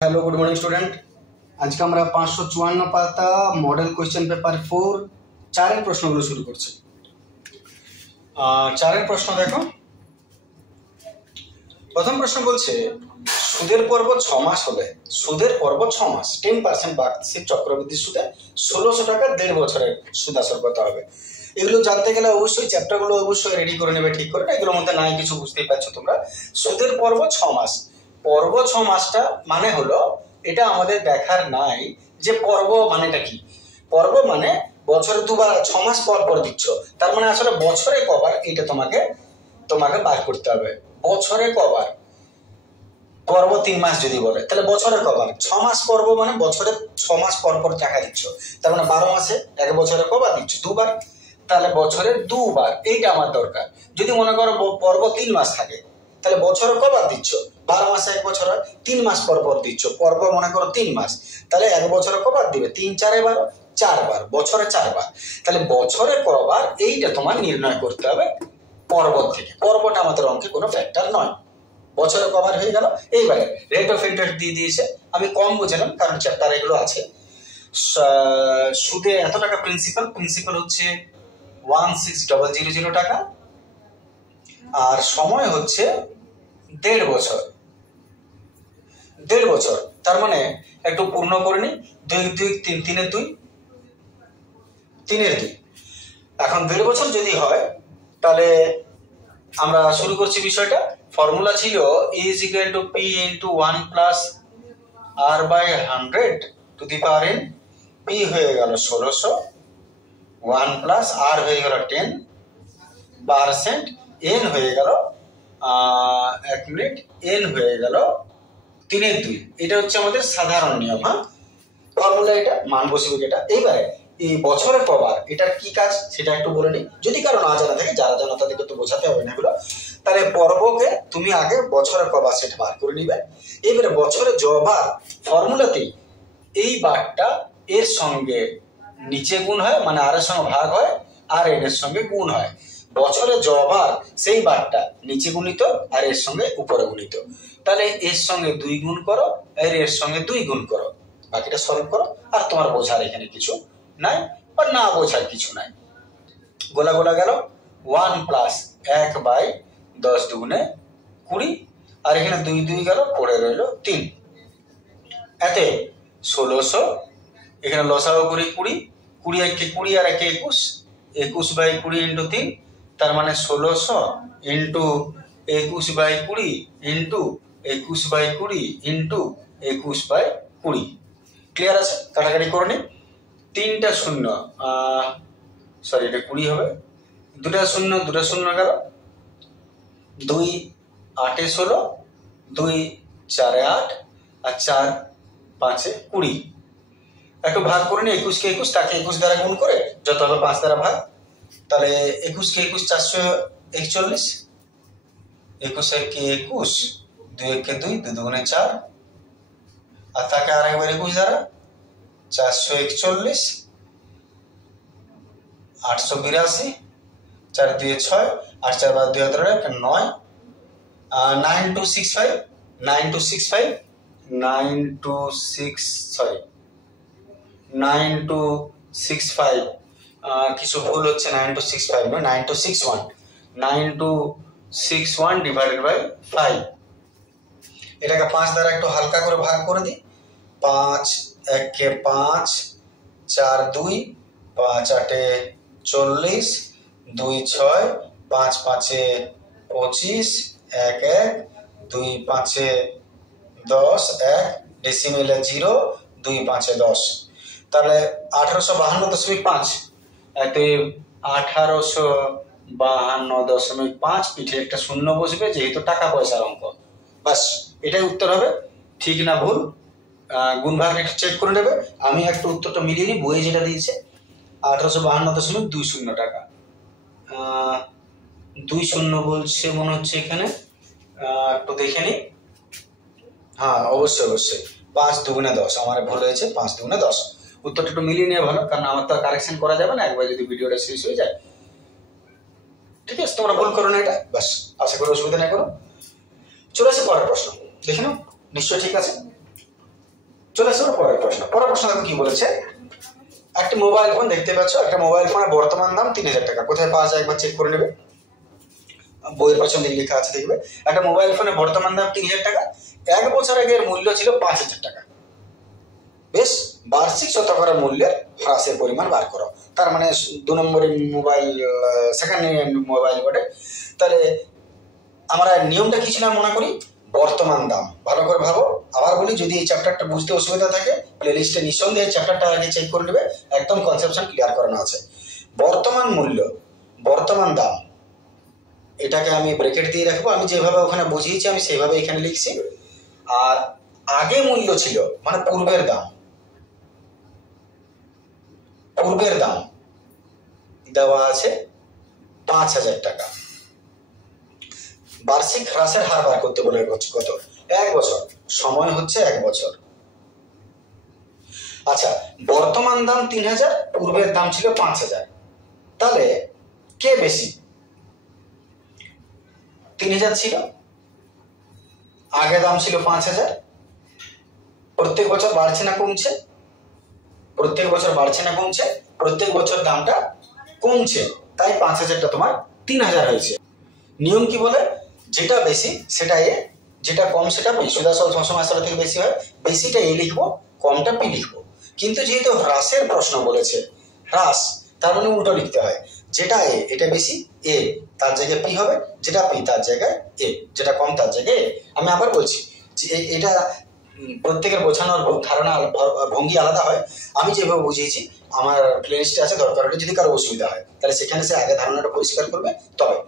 Hello good morning student. आज के আমরা 554 পাতা মডেল কোশ্চেন পেপার 4 চারের প্রশ্নগুলো শুরু করছি। চারের প্রশ্ন দেখো। প্রথম প্রশ্ন বলছে সুদের পর্ব 6 মাস হলে সুদের পর্ব 6 মাস 10% বার্ষিক চক্রবৃদ্ধি সুদে 1600 টাকা 1.5 বছরের সুদ আসল কত হবে। এগুলো জানতে গেলে অবশ্যই চ্যাপ্টারগুলো অবশ্যই রেডি করে নেবে, ঠিক করে। এগুলোর মধ্যে নাই কিছু, বুঝতেই পারছো তোমরা। সুদের পর্ব 6 মাস, পর্ব 6 মাসটা মানে হলো এটা আমাদের দেখার নাই যে পর্ব মানেটা কি। পর্ব মানে বছরে দুবার 6 মাস পর পর দিচ্ছ, তার মানে আসলে বছরে কবার এটা তোমাকে বার করতে হবে। বছরে কবার, পর্ব 3 মাস যদি বলে তাহলে বছরে কবার। 6 মাস পর্ব মানে বছরে 6 মাস পর পর টাকা দিচ্ছ, তার মানে 12 মাসে এক বছরে কবার দিচ্ছ, দুবার। তাহলে বছরে দুবার, এইটা আমার দরকার। যদি মনে করো পর্ব 3 মাস থাকে তাহলে বছরে কবার দিচ্ছ, 12 মাসে এক বছর হয়, 3 মাস পর পর দিচ্ছ। পর্ব মনে করো 3 মাস, তাহলে এক বছরে কবার দিবে, 3 4 12, 4 বার, বছরে 4 বার। তাহলে বছরে কবার এইটা তোমার নির্ণয় করতে হবে পর্ব থেকে। পর্বটা আমাদের অঙ্কে কোনো ফ্যাক্টর নয়, বছরে কভার হয়ে গেল। এইবারে রেট অফ ইন্টারেস্ট দিয়ে দিয়েছে, আমি কম বুঝলাম কারণ চ্যাপ্টার এগুলো আছে। সুদে এত টাকা প্রিন্সিপাল হচ্ছে 16,000 টাকা, আর সময় হচ্ছে 1.5 বছর। 1.5 বছর, তার মানে একটু পূর্ণ করে নি, 2 2 3 3 2 3 2। এখন 1.5 বছর যদি হয় তাহলে আমরা শুরু করছি বিষয়টা। ফর্মুলা ছিল E = P × 1 + R/100 to the power n। P হয়ে গেল 1600, 1 + R হয়ে গেল 10%, n হয়ে গেল 1 মিনিট, n হয়ে গেল 3 2। এটা হচ্ছে আমাদের সাধারণ নিয়ম। হ্যাঁ, ফর্মুলা এটা, মান বসবে এটা। এইবারে এই বছরে কবার এটার কি কাজ সেটা একটু বলে নিই, যদি কারো না জানা থাকে। যারা জানো তাদেরকে তো বোঝাতে হবে না এগুলো। তাহলে পর্বকে তুমি আগে বছরে কবার সেটা বার করে নিবে। এবারে বছরে যবার ফর্মুলাতেই এই বারটা এর সঙ্গে নিচে গুণ হয়, মানে আর এর সঙ্গে ভাগ হয়, আর এর সঙ্গে গুণ হয়। বছরে যবার সেই বারটা নিচে গুণিত আর এর সঙ্গে উপরে গুণিত। তাহলে এর সঙ্গে 2 গুণ করো, এর সঙ্গে 2 গুণ করো, বাকিটা সলভ করো। আর তোমার বোঝার এখানে কিছু নাই, বা না বোঝার কিছু নাই। গোলা গোলা গেল 1 + 1/10 × 20, আর এখানে 2 2 গেল, পড়ে রইল 3। এতে 1600, এখানে লসাগু করি 20, 20 1 20 আর 1 21, 21/20 × 3, তার মানে 1600 × 21/20 × 21/20 × 21/20। ক্লিয়ার আছে? কাটাকাটি করে নি। 3টা 0, সরি এটা 20 হবে, 2টা 0 2টা 0 গেল, 2 8 16, 2 4 8, আর 4 5 20। একটু ভাগ করে নি, 21 কে 21, তাকে 21 দ্বারা গুণ করে যত হবে 5 দ্বারা ভাগ। তাহলে 21 কে 21 441, 21 1 কে 21, 2 1 কে 2, 2 2 4, আর তাকে আরেকবার 21 দ্বারা 441, 882, 4 2 6, 8 4 12 2 9, 9265, 9265, 9265, কিছু ভুল হচ্ছে, 9265 নয়, 9261, 9261 / 5। এটাকে 5 দ্বারা একটু হালকা করে ভাগ করে দিই। 5 1 কে 5, 4 2, 5 8 40, 2 6, 5 5 25, 1 1, 2 5 10, 1 ডেসিমেলে 0, 2 5 10। তাহলে 1852.5, এতে 1852.5 পিঠে একটা শূন্য বসবে, যেহেতু টাকা পয়সার অঙ্ক। বাস, এটাই উত্তর হবে। ঠিক না ভুল গুণ ভাগ একটু চেক করে নেবে। আমি একটু উত্তরটা মিলিয়ে নিই, বইয়ে যেটা দিয়েছে 1852.20 টাকা। 20 বলছে মনে হচ্ছে এখানে, একটু দেখে নিই। হ্যাঁ, অবশ্যই 5 2 10, আমার ভুল হয়েছে, 5 2 10। উত্তরটা একটু মিলিয়ে নিয়ে ভালো, কারণ আমার তো কারেকশন করা যাবে না একবার যদি ভিডিওটা শেষ হয়ে যায়। ঠিক আছে, তোমরা ভুল করো না এটা, বাস। আশা করি অসুবিধা নাই করো। চলে আসে পরের প্রশ্ন, দেখে নাও, নিশ্চয়ই ঠিক আছে। চলে আসছে পরের প্রশ্ন। পরের প্রশ্ন দেখো কি বলেছে। একটা মোবাইল ফোন দেখতে পাচ্ছ, একটা মোবাইল ফোনের বর্তমান দাম 3000 টাকা। কোথায় পাওয়া যায় একবার চেক করে নেবে, বইয়ের পেছন দিকে লেখা আছে দেখবে। একটা মোবাইল ফোনের বর্তমান দাম 3000 টাকা, 1 বছর আগে এর মূল্য ছিল 5000 টাকা। বেশ, বার্ষিক শতকরা মূল্যের হ্রাসের পরিমাণ বার করো। তার মানে 2 নম্বরের মোবাইল, সেকেন্ড হ্যান্ড মোবাইল বটে। তাহলে আমরা নিয়মটা কি ছিল মনে করি, বর্তমান দাম। ভালো করে ভাবো, আবার বলি, যদি এই চ্যাপ্টারটা বুঝতে অসুবিধা থাকে প্লে লিস্টে নিঃসন্দেহে চ্যাপ্টারটা আগে চেক করে নেবে, একদম কনসেপশন ক্লিয়ার করানো আছে। বর্তমান মূল্য, বর্তমান দাম, এটাকে আমি ব্রেকেট দিয়ে রাখবো। আমি যেভাবে ওখানে বুঝিয়েছি আমি সেইভাবে এখানে লিখছি। আর আগে মূল্য ছিল মানে পূর্বের দাম, পূর্বের দাম দেওয়া আছে 5000 টাকা। বার্ষিক হ্রাসের হার বার করতে বলে কত, 1 বছর, সময় হচ্ছে 1 বছর। আচ্ছা, বর্তমান দাম 3000, পূর্বের দাম ছিল 5000, তাহলে কে বেশি? 3000 ছিল, আগে দাম ছিল 5000, প্রত্যেক বছর বাড়ছে না কমছে? প্রত্যেক বছর বাড়ছে না কমছে? প্রত্যেক বছর দামটা কমছে, তাই 5000টা তোমার 3000 হয়েছে। নিয়ম কি বলে, যেটা বেশি সেটা এ, যেটা কম সেটা বি। সুদাসল সবসময় আসলে থেকে বেশি হয়, বেশিটা এ লিখবো, কমটা পি লিখবো। কিন্তু যেহেতু হ্রাসের প্রশ্ন বলেছে, হ্রাস তার মানে উল্টো লিখতে হয়। যেটা এ এটা বেশি, এ তার জায়গায় পি হবে, যেটা পি তার জায়গায় এ, যেটা কম তার জায়গায় এ। আমি আবার বলছি যে এটা প্রত্যেকের বোঝানোর ধারণা ভঙ্গি আলাদা হয়। আমি যেভাবে বুঝিয়েছি আমার প্লেলিস্টে আছে, দরকার হলে যদি কারো অসুবিধা হয় তাহলে সেখানে সে আগে ধারণাটা পরিষ্কার করবে। তবে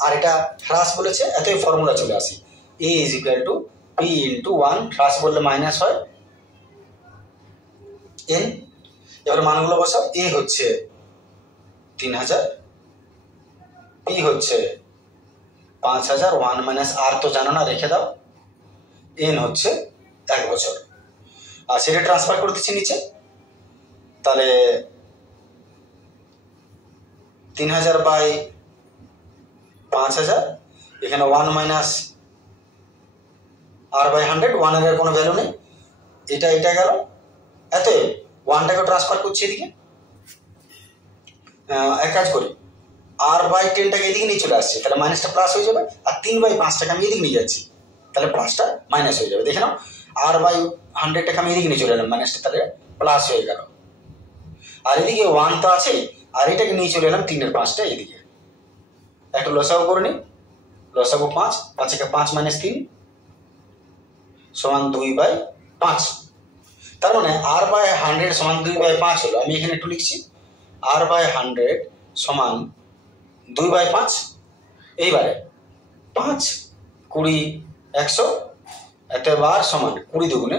আর এটা হ্রাস বলেছে, এতই ফর্মুলা চলে আসি, A is equal to P into 1, হ্রাস বললে মাইনাস হয় এন। এবার মানগুলো বসাও, এ হচ্ছে 3000, পি হচ্ছে 5000, 1 মাইনাস আর তো জানো না, রেখে দাও, এন হচ্ছে 1 বছর। আর সেটা ট্রান্সফার করে দিচ্ছি নিচে, তাহলে 3000 বাই 5000, এখানে 1 মাইনাস আর বাই 100, 1 এর কোনো ভ্যালু নেই, এটা গেল, এত 1টাকে ট্রান্সফার করছি এদিকে। এক কাজ করি, আর বাই 10টাকে এদিকে নিয়ে চলে আসছে, তাহলে মাইনাসটা প্লাস হয়ে যাবে। আর 3 বাই 5টাকে আমি এদিকে নিয়ে যাচ্ছি, তাহলে প্লাসটা মাইনাস হয়ে যাবে। দেখে নাও, আর বাই 100টাকে আমি এদিকে নিয়ে চলে এলাম, মাইনাসটা তাহলে প্লাস হয়ে গেল। আর এদিকে 1 তো আছে, আর এটাকে নিয়ে চলে এলাম 3 এর 5টা এদিকে। একটা লসাগু করে নিই, লসাগু 5, 5 থেকে 5 মাইনাস 3 সমান 2/5। তার মানে আর বাই 100 সমান 2/5 হলো। আমি এখানে একটু লিখছি, আর বাই 100 সমান 2/5। এইবারে 5, 20, 100, এত বার সমান 20 দুগুণে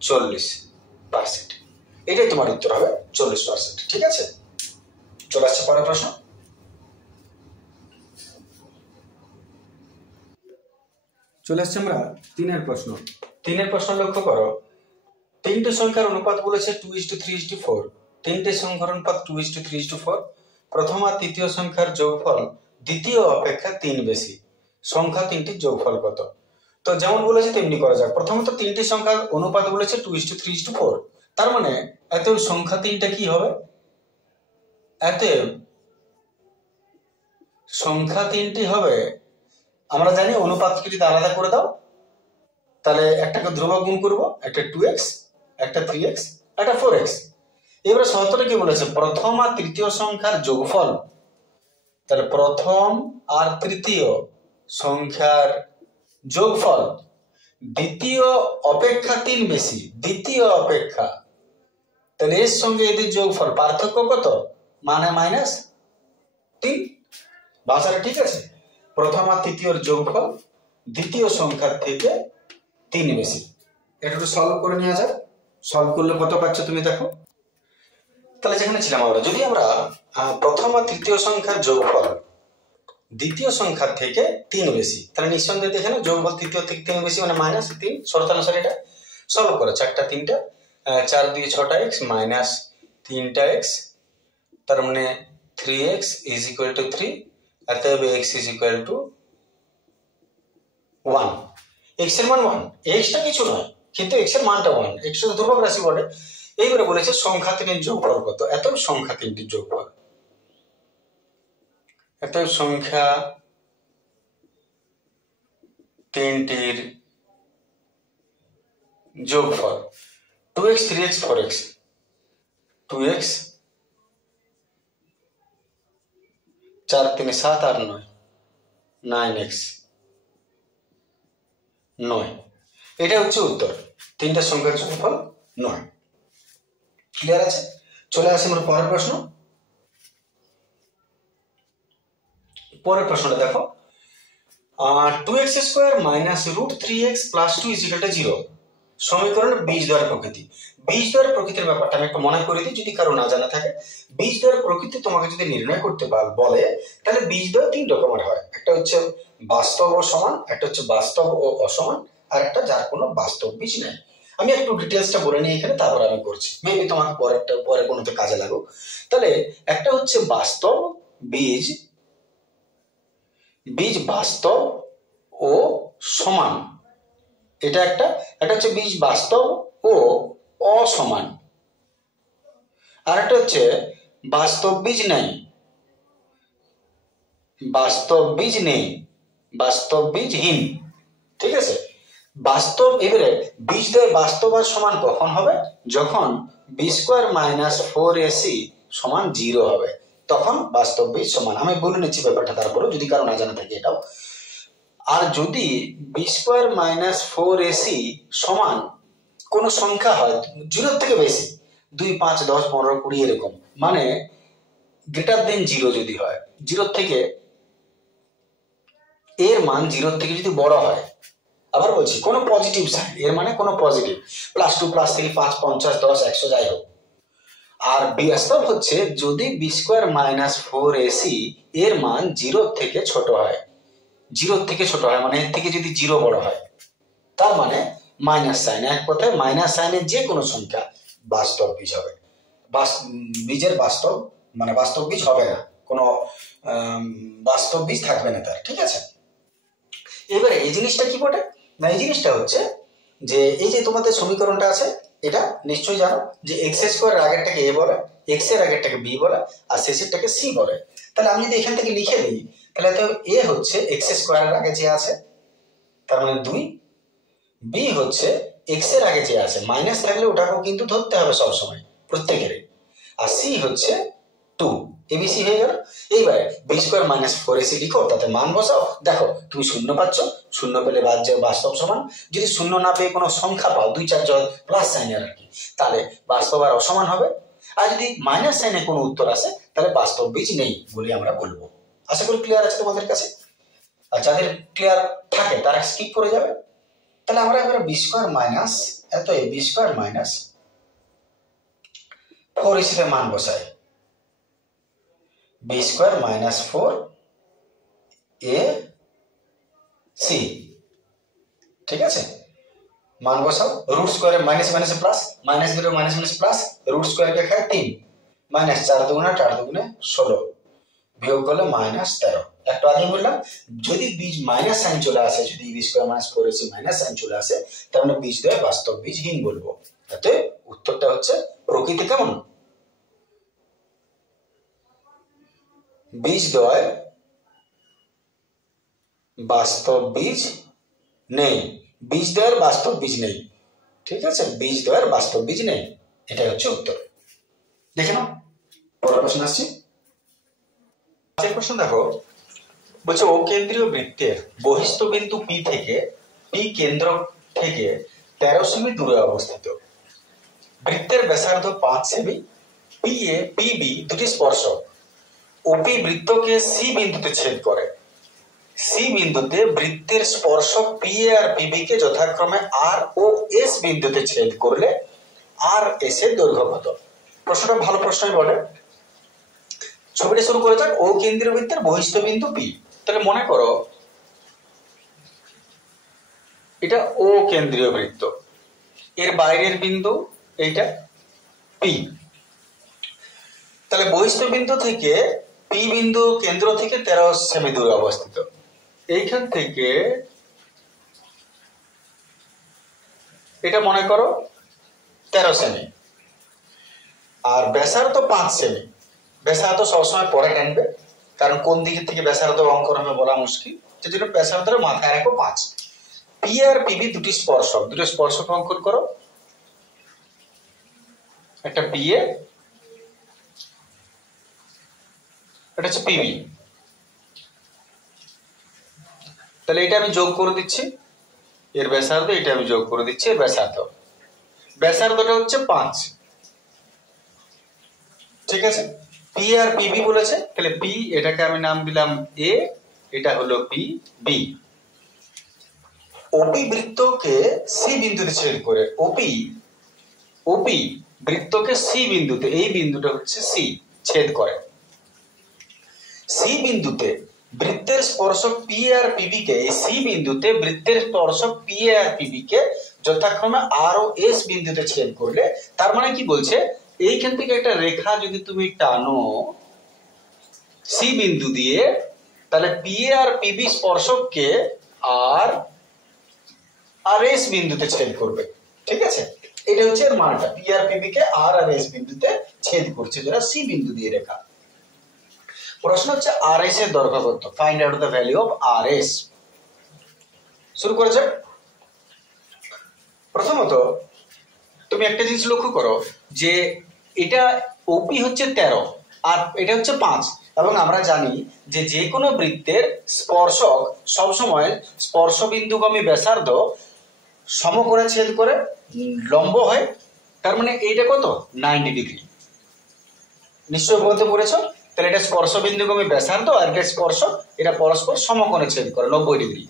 40%। এটাই তোমার উত্তর হবে 40%। ঠিক আছে, চলে আসছে পরের প্রশ্ন। চলে আসছে আমরা 3-এর প্রশ্ন। 3-এর প্রশ্ন লক্ষ্য করো, 3টে সংখ্যার অনুপাত বলেছে 2:3:4। 3টে সংখ্যার অনুপাত 2:3:4। প্রথম আর তৃতীয় সংখ্যার যোগফল দ্বিতীয় অপেক্ষা 3 বেশি। সংখ্যা 3টির যোগফল কত? তো যেমন বলেছে তেমনি করা যাক। প্রথমত 3টি সংখ্যার অনুপাত বলেছে 2:3:4, তার মানে এত সংখ্যা 3টা কি হবে, এত সংখ্যা 3টি হবে। আমরা জানি অনুপাতকে যদি আলাদা করে দাও তাহলে একটাকে ধ্রুবক গুণ করবো, একটা 2x, একটা 3x, একটা 4x। এবারে শর্তটা কি বলেছে, প্রথম আর তৃতীয় সংখ্যার যোগফল। তাহলে প্রথম আর তৃতীয় সংখ্যার যোগফল দ্বিতীয় অপেক্ষা 3 বেশি, দ্বিতীয় অপেক্ষা। তাহলে এর সঙ্গে এদের যোগফল পার্থক্য কত, মানে -3। ভাষাটা ঠিক আছে, প্রথম আর তৃতীয়র যোগফল দ্বিতীয় সংখ্যার থেকে 3 বেশি। এটা একটু সলভ করে নেওয়া যাক। সলভ করলে কত পাচ্ছ তুমি দেখো। তাহলে যেখানে ছিলাম আমরা, যদি আমরা প্রথম আর তৃতীয় সংখ্যার যোগফল দ্বিতীয় সংখ্যার থেকে 3 বেশি, তাহলে নিঃসন্দেহে দেখে নাও যোগফল তৃতীয় থেকে 3 বেশি মানে -3। শর্তানুসারে এটা সলভ করো, 4টা 3টা, 4 2 6টা x মাইনাস 3টা x, তার মানে 3x ইজ ইকুয়াল টু 3। অতএব x is equal to 1। x এর মান 1, x টা কিছু নয়, কিন্তু x এর মানটা 1, x তো ধ্রুবক রাশি বটে। এইবারে বলেছে সংখ্যা 3 যোগফল কত। এত সংখ্যা 3টির যোগফল, এত সংখ্যা 3টির যোগফল 2x 3x 4x, 2x 4 3 7 আর 9, 9x 9। এটা হচ্ছে উত্তর। তিনটা সংখ্যার যোগফল 9। ক্লিয়ার আছে? চলে আসি আমরা পরের প্রশ্ন। পরের প্রশ্নটা দেখো, 2x square minus root 3x plus 2 is equal to 0 সমীকরণের বীজদ্বয়ের প্রকৃতি। বীজদ্বয়ের প্রকৃতির ব্যাপারটা আমি একটু মনে করে দিই যদি কারো না জানা থাকে। বীজদ্বয়ের প্রকৃতি তোমাকে যদি নির্ণয় করতে বলে, তাহলে বীজদ্বয় 3 রকমের হয়। একটা হচ্ছে বাস্তব ও সমান, একটা হচ্ছে বাস্তব ও অসমান, আর একটা যার কোনো বাস্তব বীজ নেই। আমি একটু ডিটেলসটা বলে নিই এখানে, তারপর আমি করছি, মেবি তোমাকে পরে কোনোতে কাজে লাগুক। তাহলে একটা হচ্ছে বাস্তব বীজ, বীজ বাস্তব ও সমান, এটা একটা হচ্ছে বীজ বাস্তব ও অসমান, আর একটা হচ্ছে বাস্তব বীজ নেই, বাস্তব বীজ নেই, বাস্তব বীজহীন। ঠিক আছে? বাস্তব, এবারে বীজদ্বয় বাস্তব আর সমান কখন হবে? যখন বি স্কোয়ার মাইনাস 4ac সমান 0 হবে, তখন বাস্তব বীজ সমান। আমি বলে নিচ্ছি ব্যাপারটা তারপরে যদি কারো না জানা থাকে এটাও। আর যদি বি স্কোয়ার মাইনাস 4ac সমান কোন সংখ্যা হয় 0 থেকে বেশি, 2 5 10 15 20 এরকম, মানে গ্রেটার দেন 0 যদি হয়, 0 থেকে এর মান 0 থেকে যদি বড় হয়, আবার বলছি কোন পজিটিভ সাইন, এর মানে কোন পজিটিভ, +2 +3 5 50 10 100 যাই হোক। আর বাস্তব হচ্ছে যদি বি স্কোয়ার মাইনাস 4ac এর মান 0 থেকে ছোট হয়, 0 থেকে ছোট হয় মানে এর থেকে যদি 0 বড় হয়, তার মানে মাইনাস সাইন, এক কথায় মাইনাস সাইনের যে কোনো সংখ্যা বাস্তব বীজ হবে। বীজের বাস্তব মানে বাস্তব বীজ হবে না, কোনো বাস্তব বীজ থাকবে না তার। ঠিক আছে? এবারে এই জিনিসটা কি বটে না, এই জিনিসটা হচ্ছে যে এই যে তোমাদের সমীকরণটা আছে, এটা নিশ্চয়ই জানো যে এক্স স্কোয়ার আগেরটাকে এ বলে, এক্স এর আগেরটাকে বি বলে, আর শেষেরটাকে সি বলে। তাহলে আমি যদি এখান থেকে লিখে দিই, তাহলে তো এ হচ্ছে এক্স স্কোয়ারের আগে যে আছে, তার মানে 2, বি হচ্ছে এক্স এর আগে যে আছে, মাইনাস থাকলে ওটাকেও কিন্তু ধরতে হবে সবসময় প্রত্যেকেরই, আর সি হচ্ছে 2, এবিসি হয়ে গেল। এইবারে বি স্কোয়ার মাইনাস 4ac লিখো, তাতে মান বসাও, দেখো তুমি শূন্য পাচ্ছ, শূন্য পেলে বাদ যায় বাস্তব সমান। যদি শূন্য না পেয়ে কোনো সংখ্যা পাও 2 4 জয় প্লাস সাইনের আর কি, তাহলে বাস্তব আর অসমান হবে। আর যদি মাইনাস সাইনে কোনো উত্তর আসে, তাহলে বাস্তব বীজ নেই বলে আমরা বলবো। আশা করি ক্লিয়ার আছে তোমাদের কাছে। আর যাদের ক্লিয়ার থাকে তারা স্কিপ করে যাবে। তাহলে আমরা এবারে বি স্কোয়ার মাইনাস এত এ বি স্কোয়ার মাইনাস 4 হিসেবে মান বসাই, বি স্কোয়ার মাইনাস 4ac, ঠিক আছে? মান বসাও, রুট স্কোয়ারে minus minus plus, minus 0 minus minus plus, root স্কোয়ারকে খায় 3, মাইনাস 4 দুগুণে 4 দুগুণে 16, বিয়োগ করলে মাইনাস 13। একটু আগে বললাম যদি বীজ মাইনাস সাইন চলে আসে, যদি B square minus 4ac minus sign চলে আসে, তার মানে বীজদ্বয় বাস্তব বীজহীন বলবো। তাতে উত্তরটা হচ্ছে প্রকৃতি কেমন? বীজদ্বয় বাস্তব বীজ নেই, বীজদ্বয়ের বাস্তব বীজ নেই। ঠিক আছে? বীজদ্বয়ের বাস্তব বীজ নেই, এটাই হচ্ছে উত্তর। দেখে নাও পরের প্রশ্ন আসছে। প্রশ্ন দেখো, বলছে ও কেন্দ্রীয় বৃত্তের বহিস্থ বিন্দু পি থেকে পি কেন্দ্র থেকে 13 সেমি দূরে অবস্থিত। বৃত্তের ব্যাসার্ধ 5 সেমি, পি এ পি বি দুটি স্পর্শক। ওপি বৃত্তকে সি বিন্দুতে ছেদ করে। সি বিন্দুতে বৃত্তের স্পর্শক পি এ আর পিবি কে যথাক্রমে আর ও এস বিন্দুতে ছেদ করলে আর এস এর দৈর্ঘ্য কত? প্রশ্নটা ভালো প্রশ্নই বলে। ছবিটা শুরু করে যাক। ও কেন্দ্রীয় বৃত্তের বহিস্থ বিন্দু পি, তাহলে মনে করো এটা ও কেন্দ্রীয় বৃত্ত, এর বাইরের বিন্দু এইটা পি। তাহলে বহিস্থ বিন্দু থেকে পি বিন্দু কেন্দ্র থেকে 13 সেমি দূরে অবস্থিত। এইখান থেকে এটা মনে করো 13 সেমি, আর ব্যাসার্ধ 5 সেমি। ব্যাসার্ধ সবসময় পরে টানবে, কারণ কোন দিকে থেকে ব্যাসার্ধ অঙ্কন হবে বলা মুশকিল, সেজন্য ব্যাসার্ধের মাথায় রাখো 5। পি আর পিবি দুটি স্পর্শক অঙ্কন করো। একটা পি এ, এটা হচ্ছে পিবি। তাহলে এটা আমি যোগ করে দিচ্ছি, এর ব্যাসার্ধ, এটা আমি যোগ করে দিচ্ছি এর ব্যাসার্ধ। ব্যাসার্ধটা হচ্ছে 5, ঠিক আছে। পি আর পিবি বলেছে, তাহলে পি এটাকে আমি নাম দিলাম এ, এটা হলো পি বি। ওপি বৃত্তকে সি বিন্দুতে ছেদ করে, ওপি বৃত্তকে সি বিন্দুতে, এই বিন্দুটা হচ্ছে সি, ছেদ করে। সি বিন্দুতে বৃত্তের স্পর্শক পি আর পিবি কে, এই সি বিন্দুতে বৃত্তের স্পর্শক পি আর পিবি কে যথাক্রমে আর ও এস বিন্দুতে ছেদ করলে, তার মানে কি বলছে, এইখান থেকে একটা রেখা যদি তুমি টানো সি বিন্দু দিয়ে, তাহলে পি আর পিবি স্পর্শককে আর এস বিন্দুতে ছেদ করবে, ঠিক আছে। এটা হচ্ছে এর মানটা, পি আর পিবি কে আর এস বিন্দুতে ছেদ করছে যেটা সি বিন্দু দিয়ে রেখা। প্রশ্ন হচ্ছে আর এস এর দৈর্ঘ্য কত, find out the value of R S. শুরু করা যাক। প্রথমত তুমি একটা জিনিস লক্ষ্য করো যে এটা ওপি হচ্ছে 13 আর এটা হচ্ছে 5, এবং আমরা জানি যে যে কোনো বৃত্তের স্পর্শক সবসময় স্পর্শবিন্দুগামী ব্যাসার্ধ সমকোণে ছেদ করে লম্ব হয়, তার মানে এইটা কত 90 ডিগ্রি। নিশ্চয় বলতে পড়েছ, তাহলে এটা স্পর্শবিন্দুগামী ব্যাসার্ধ আর এটা স্পর্শক, এটা পরস্পর সমকোণে ছেদ করে 90 ডিগ্রি।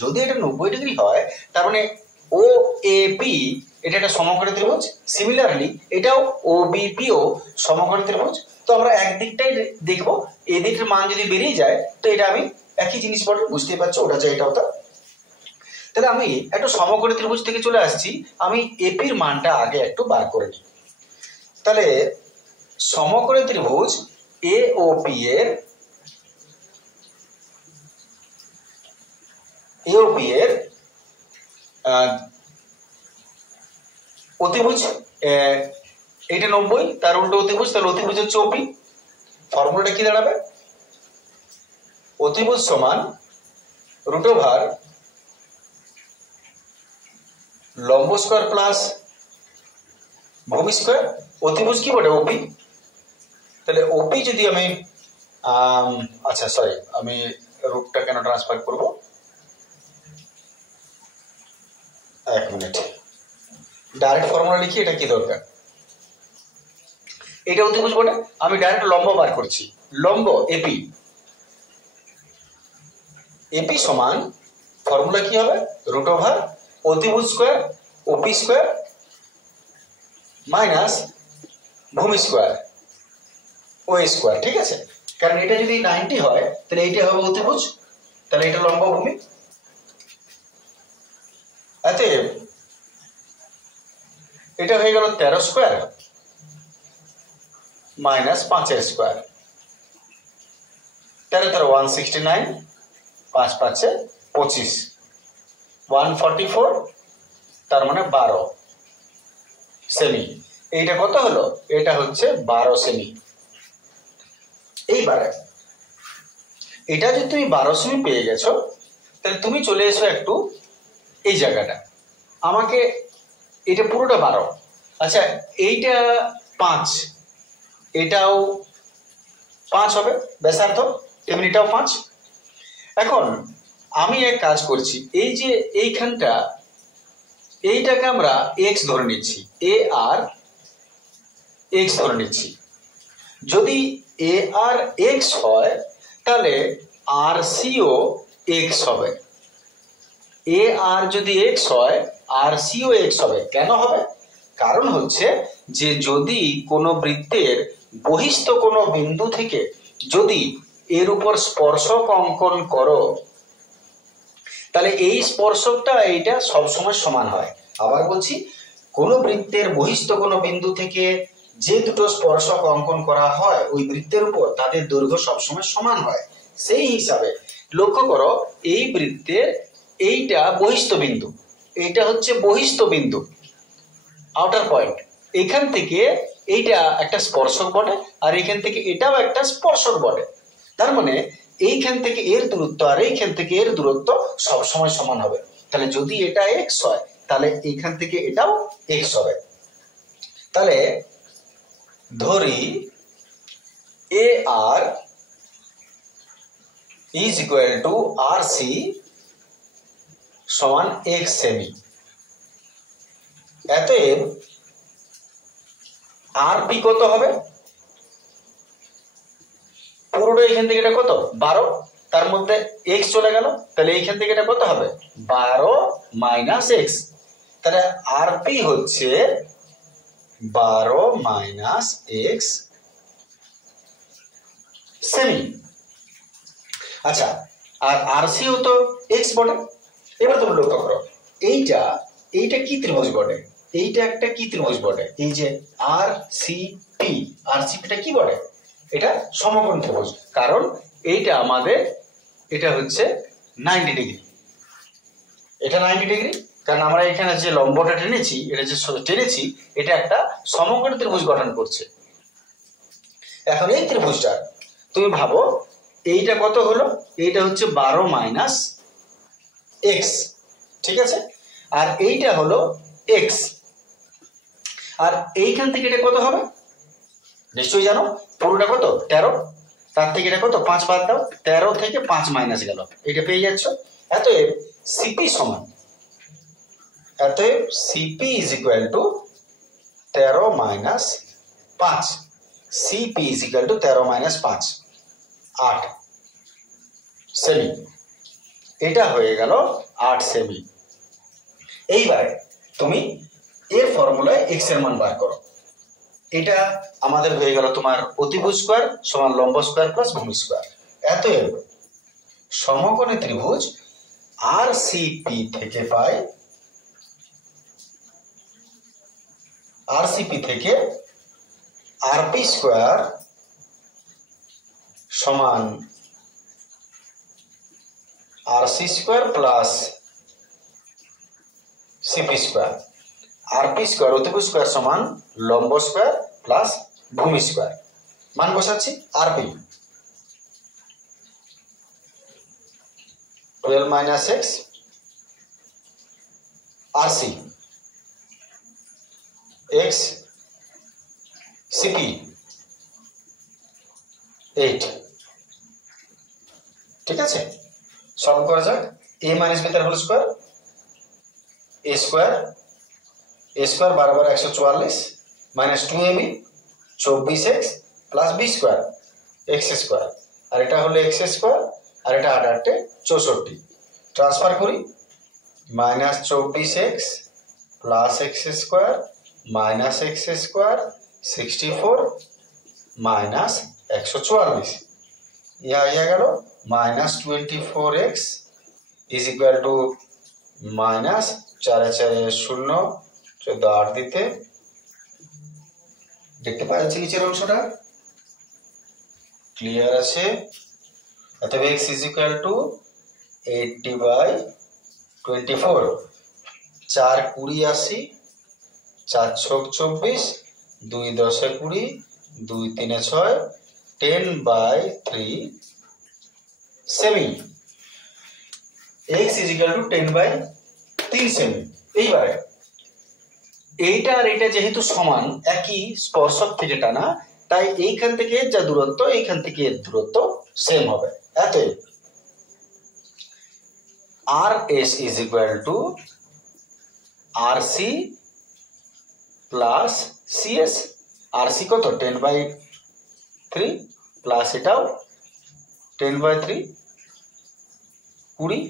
যদি এটা 90 ডিগ্রি হয়, তার মানে ও এ পি এটা একটা সমকোণী ত্রিভুজ। সিমিলারলি এটাও ও বিপি ও সমকোণী ত্রিভুজ। তো আমরা একদিকটাই দেখবো, এই দিকের মান যদি বেরিয়ে যায় তো এটা আমি একই জিনিস বলবো, বুঝতেই পারছো ওটা যে এটা হতো। তাহলে আমি একটু সমকোণী ত্রিভুজ থেকে চলে আসছি, আমি এপির মানটা আগে একটু বার করে নিই। তাহলে সমকোণী ত্রিভুজ এ ও পি এর অতিভুজ এটা 90, তার উল্টো অতিভুজ, তাহলে অতিভুজ হচ্ছে ওপি। ফর্মুলাটা কি দাঁড়াবে, অতিভুজ সমান রুট ওভার লম্ব স্কয়ার প্লাস ভূমি স্কয়ার। অতিভুজ কি বলে, ওপি। তাহলে ওপি যদি আমি আচ্ছা সরি, আমি রুটটা কেন ট্রান্সফার করব, এক মিনিট, ডাইরেক্ট ফর্মুলা লিখি, এটা কি দরকার। এটা অতিভুজ বলে, আমি ডাইরেক্ট লম্ব বার করছি, লম্ব এপি। এপি সমান ফর্মুলা কি হবে, রুট ওভার অতিভুজ স্কয়ার ওপি স্কয়ার মাইনাস ভূমি স্কয়ার ও স্কয়ার, ঠিক আছে। কারণ এটা যদি 90 হয় তাহলে এইটা হবে অতিভুজ, তাহলে এটা লম্ব ভূমি। এতে এটা হয়ে গেল 13 স্কয়ার মাইনাস 5 এর স্কয়ার, 13 13 169, 5 5 25, 144, তার মানে 12 সেমি। এইটা কত হলো, এটা হচ্ছে 12 সেমি। এইবারে এটা যদি তুমি 12 সেমি পেয়ে গেছো, তাহলে তুমি চলে এসো একটু এই জায়গাটা, আমাকে এটা পুরোটা 12, আচ্ছা এইটা 5, এটাও 5 হবে ব্যাসার্ধ, এমনিটাও 5। এখন আমি এক কাজ করছি, এই যে এইখানটা, এইটাকে আমরা এক্স ধরে নিচ্ছি, এ আর এক্স ধরে নিচ্ছি। যদি এ আর এক্স হয় তাহলে আর সিও এক্স হবে। এ আর যদি এক্স হয় আর সিও এক্স হবে। কেন হবে, কারণ হচ্ছে যে যদি কোনো বৃত্তের বহিস্থ কোনো বিন্দু থেকে যদি এর উপর স্পর্শক অঙ্কন করো, তাহলে এই স্পর্শকটা এইটা সবসময় সমান হয়। আবার বলছি, কোন বৃত্তের বহিস্থ কোনো বিন্দু থেকে যে দুটো স্পর্শক অঙ্কন করা হয় ওই বৃত্তের উপর, তাদের দৈর্ঘ্য সবসময় সমান হয়। সেই হিসাবে লক্ষ্য করো, এই বৃত্তের এইটা বহিস্থ বিন্দু, এইটা হচ্ছে বহিস্থ বিন্দু, আউটার পয়েন্ট, এখান থেকে এইটা একটা স্পর্শক বটে আর এখান থেকে এটাও একটা স্পর্শক বটে। তার মানে এইখান থেকে এর দূরত্ব আর এইখান থেকে এর দূরত্ব সবসময় সমান হবে। তাহলে যদি এটা এক্স হয় তাহলে এইখান থেকে এটাও এক্স হবে। তাহলে ধরি A R is equal to R C সমান এক্স সেমি। অতএব আর পি কত হবে? পুরোটা এখান থেকে এটা কত 12, তার মধ্যে এক্স চলে গেল, তাহলে এইখান থেকে এটা কত হবে 12 মাইনাস এক্স। তাহলে আর পি হচ্ছে 12 মাইনাস এক্স সেমি। আচ্ছা, আর আর সিও তো এক্স বটে। এবার তোমরা লক্ষ্য করো এইটা কি ত্রিভুজ বটে? এইটা একটা কি ত্রিভুজ বটে? এই যে আর সি পি, আর সি পিটা কি বটে? এটা সমকোণ ত্রিভুজ। কারণ এইটা আমাদের এটা হচ্ছে 90 ডিগ্রি, এটা 90 ডিগ্রি, কারণ আমরা এখানে যে লম্বটা টেনেছি, এটা যে টেনেছি এটা একটা সমকোণ ত্রিভুজ গঠন করছে। এখন এই ত্রিভুজটা তুমি ভাবো এইটা কত হলো? এইটা হচ্ছে 12 মাইনাস এক্স, ঠিক আছে? আর এইটা হলো এক্স, আর এইখান থেকে এটা কত হবে নিশ্চয়ই জানো, পুরোটা কত 13, তার থেকে এটা কত 5 বাদ দাও, 13 থেকে 5 মাইনাস গেল, এটা পেয়ে যাচ্ছ। অতএব সিপি সমান, অতএব CP is equal two 13 minus 5, CP is equal two 13 minus 5 8 semi. এটা হয়ে গেল 8 সেমি। এইবারে তুমি এর ফর্মুলায় এক্স এর মান বার করো। এটা আমাদের হয়ে গেল তোমার অতিভুজ স্কয়ার সমান লম্ব স্কয়ার প্লাস ভূমি স্কয়ার। অতএব সমকোণী ত্রিভুজ আর সিপি থেকে পাই, আর সিপি থেকে আরপি স্কয়ার সমান R C square plus CP square. RP square অতিভুজ স্কয়ার সমান লম্ব স্কয়ার প্লাস ভূমি স্কয়ার। মান বসাচ্ছি RP 12 minus x, RC x, CP 8। ঠিক আছে, সলভ করা যাক। এ মাইনাস বি তার whole square, a square, a square বারবার 144 minus 2ab 24x plus b square x square, আর এটা হলো এক্স স্কয়ার, আর এটা 8 8 64। ট্রান্সফার করি, minus 24x plus x square minus x square 64 minus 144, ইয়া গেল minus 24x is equal two minus 4 4 0 14 8 দিতে দেখতে পাচ্ছি নিচের অংশটা ক্লিয়ার আছে। অতএব x is equal two 80/24, 4 20 80, 4 6 24, 2 10 20, 2 3 6, 10/3 semi. x is equal two 10/3 semi. এইবারে এইটা আর এটা যেহেতু সমান, একই স্পর্শক থেকে টানা, তাই এইখান থেকে যা দূরত্ব এইখান থেকে এর দূরত্ব সেম হবে। অতএব R S is equal to R C plus CS. R C কত 10/3 প্লাস এটাও 10/3, 20,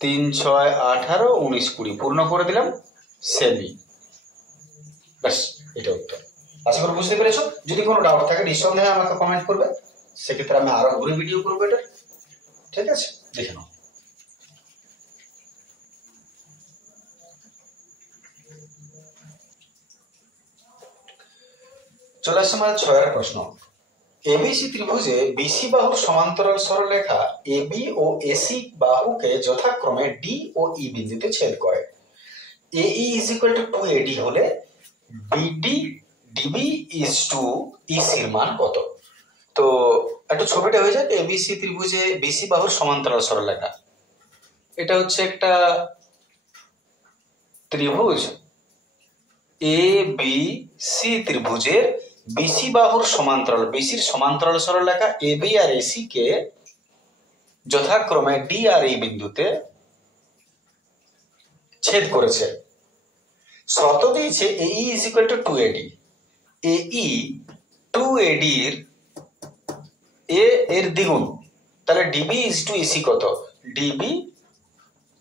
3 6 18 19 20 পূর্ণ করে দিলাম সেমি। ব্যাস, এটা উত্তর। আশা করি বুঝতে পেরেছো। যদি কোনো ডাউট থাকে নিঃসন্দেহে আমাকে কমেন্ট করবে, সেক্ষেত্রে আমি আরো ঘুরে ভিডিও করবো এটা। ঠিক আছে, দেখে নাও। চলে আসছে আমাদের 6 প্রশ্ন। এবিসি ত্রিভুজে বিসি বাহুর সমান্তরাল সরলরেখা এবি ও এসি বাহুকে যথাক্রমে ডি ও ই বিন্দুতে ছেদ করে। এই ইজ ইকুয়াল টু 2AD হলে বিডি ডিবি ইজ টু ইসির মান কত। তো একটু ছবিটা হয়ে যাক। এবিসি ত্রিভুজে বিসি বাহুর সমান্তরাল সরলরেখা, এটা হচ্ছে একটা ত্রিভুজ। এ বি সি ত্রিভুজের বিসি বাহুর সমান্তরাল, বিসির সমান্তরাল সরলরেখা এ বি আর এসি কে যথাক্রমে ডি আর এই বিন্দুতে ছেদ করেছে। শর্ত দিয়েছে এই ইজ ইকুয়াল টু 2AD। এই 2AD এর দ্বিগুণ, তাহলে ডিবি ইজ টু ইসি কত? ডিবি